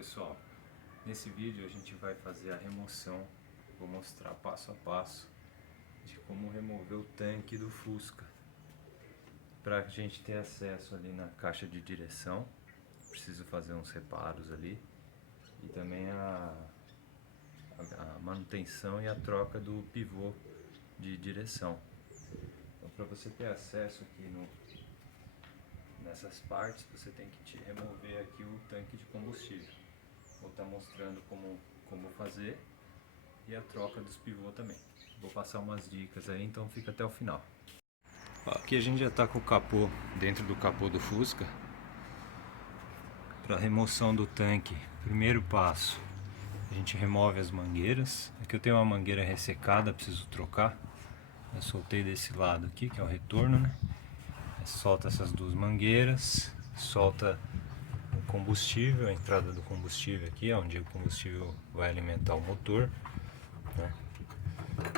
pessoal, nesse vídeo a gente vai fazer a remoção, vou mostrar passo a passo de como remover o tanque do Fusca. Para a gente ter acesso ali na caixa de direção, preciso fazer uns reparos ali e também a manutenção e a troca do pivô de direção. Então, para você ter acesso aqui nessas partes, você tem que remover aqui o tanque de combustível. Vou estar mostrando como fazer e a troca dos pivôs também. Vou passar umas dicas aí, então fica até o final. Aqui a gente já está com o capô dentro do capô do Fusca. Para remoção do tanque, primeiro passo, a gente remove as mangueiras. Aqui eu tenho uma mangueira ressecada, preciso trocar. Eu soltei desse lado aqui, que é o retorno, né? Solta essas duas mangueiras, solta o combustível, a entrada do combustível aqui, onde o combustível vai alimentar o motor, né?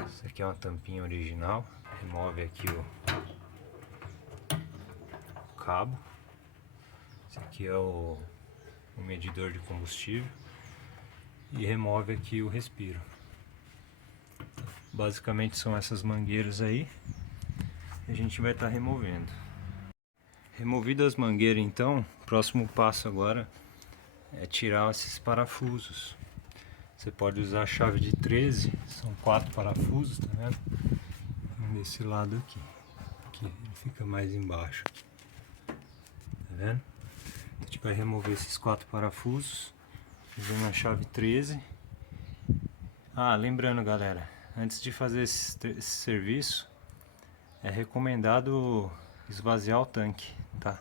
Isso aqui é uma tampinha original. Remove aqui o cabo. Esse aqui é o medidor de combustível. E remove aqui o respiro. Basicamente são essas mangueiras aí. A gente vai estar removendo. Removidas as mangueiras, então, o próximo passo agora é tirar esses parafusos. Você pode usar a chave de 13, são 4 parafusos, tá vendo? Desse lado aqui, ele fica mais embaixo aqui. Tá vendo? A gente vai remover esses 4 parafusos usando a chave 13. Lembrando, galera, antes de fazer esse serviço, é recomendado esvaziar o tanque, tá?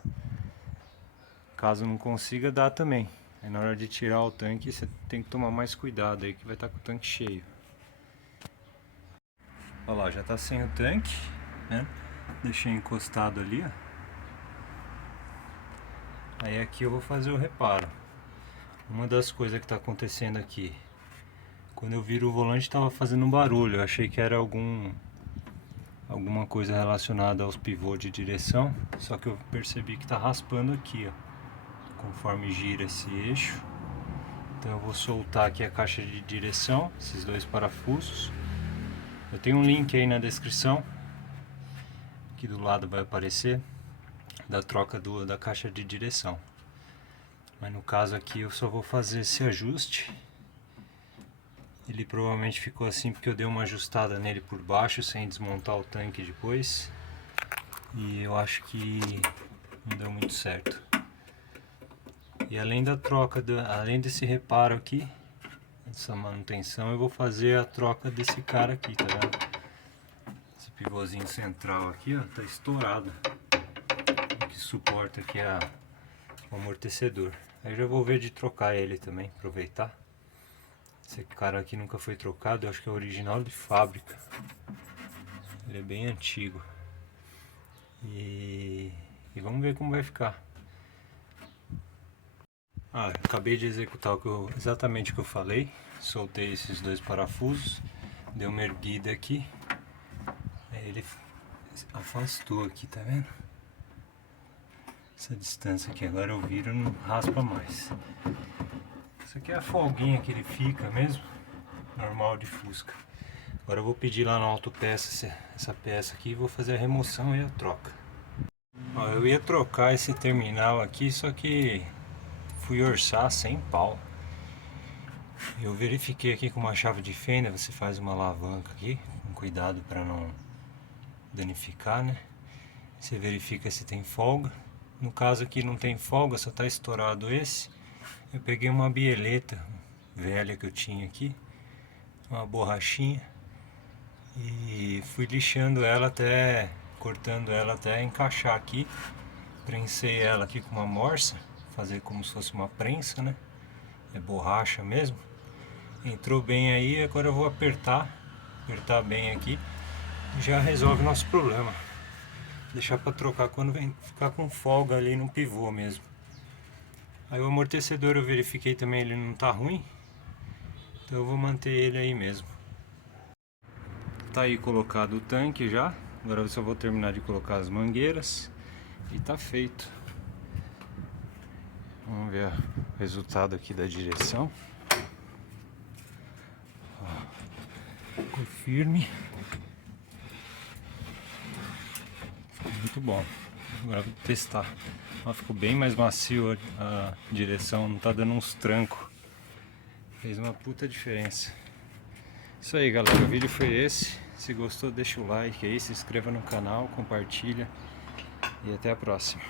Caso não consiga, dá também. Aí na hora de tirar o tanque, você tem que tomar mais cuidado aí, que vai estar com o tanque cheio. Olha lá, já está sem o tanque, né? Deixei encostado ali, ó. Aí aqui eu vou fazer o reparo. Uma das coisas que está acontecendo aqui, quando eu viro o volante estava fazendo um barulho. Eu achei que era alguma coisa relacionada aos pivôs de direção, só que eu percebi que está raspando aqui, ó, conforme gira esse eixo. Então eu vou soltar aqui a caixa de direção, esses dois parafusos. Eu tenho um link aí na descrição, aqui do lado vai aparecer, da troca da caixa de direção. Mas no caso aqui eu só vou fazer esse ajuste. Ele provavelmente ficou assim porque eu dei uma ajustada nele por baixo sem desmontar o tanque depois. E eu acho que não deu muito certo. E além da troca, além desse reparo aqui, essa manutenção, eu vou fazer a troca desse cara aqui, tá vendo? Esse pivôzinho central aqui, ó, tá estourado. O que suporta aqui o amortecedor. Aí eu já vou ver de trocar ele também, aproveitar. Esse cara aqui nunca foi trocado, eu acho que é original de fábrica. Ele é bem antigo. E vamos ver como vai ficar. Acabei de executar exatamente o que eu falei. Soltei esses dois parafusos, dei uma erguida aqui. Aí ele afastou aqui, tá vendo? Essa distância aqui, agora eu viro, não raspa mais. Isso aqui é a folguinha que ele fica mesmo, normal de Fusca. Agora eu vou pedir lá no autopeça essa peça aqui e vou fazer a remoção e a troca. Eu ia trocar esse terminal aqui, só que fui orçar 100 pau. Eu verifiquei aqui com uma chave de fenda, você faz uma alavanca aqui, com cuidado para não danificar, né? Você verifica se tem folga. No caso aqui não tem folga, só está estourado esse. Eu peguei uma bieleta velha que eu tinha aqui, uma borrachinha, e fui lixando ela cortando ela até encaixar aqui. Prensei ela aqui com uma morsa, fazer como se fosse uma prensa, né? É borracha mesmo. Entrou bem aí, agora eu vou apertar bem aqui e já resolve o nosso problema. Deixar para trocar quando ficar com folga ali no pivô mesmo. Aí o amortecedor eu verifiquei também, ele não tá ruim, então eu vou manter ele aí mesmo. Tá aí colocado o tanque já, agora eu só vou terminar de colocar as mangueiras e tá feito. Vamos ver o resultado aqui da direção. Ficou firme. Ficou muito bom. Agora vou testar. Ó, ficou bem mais macio a direção, não tá dando uns trancos. Fez uma puta diferença. Isso aí, galera, o vídeo foi esse. Se gostou, deixa o like aí, se inscreva no canal, compartilha e até a próxima.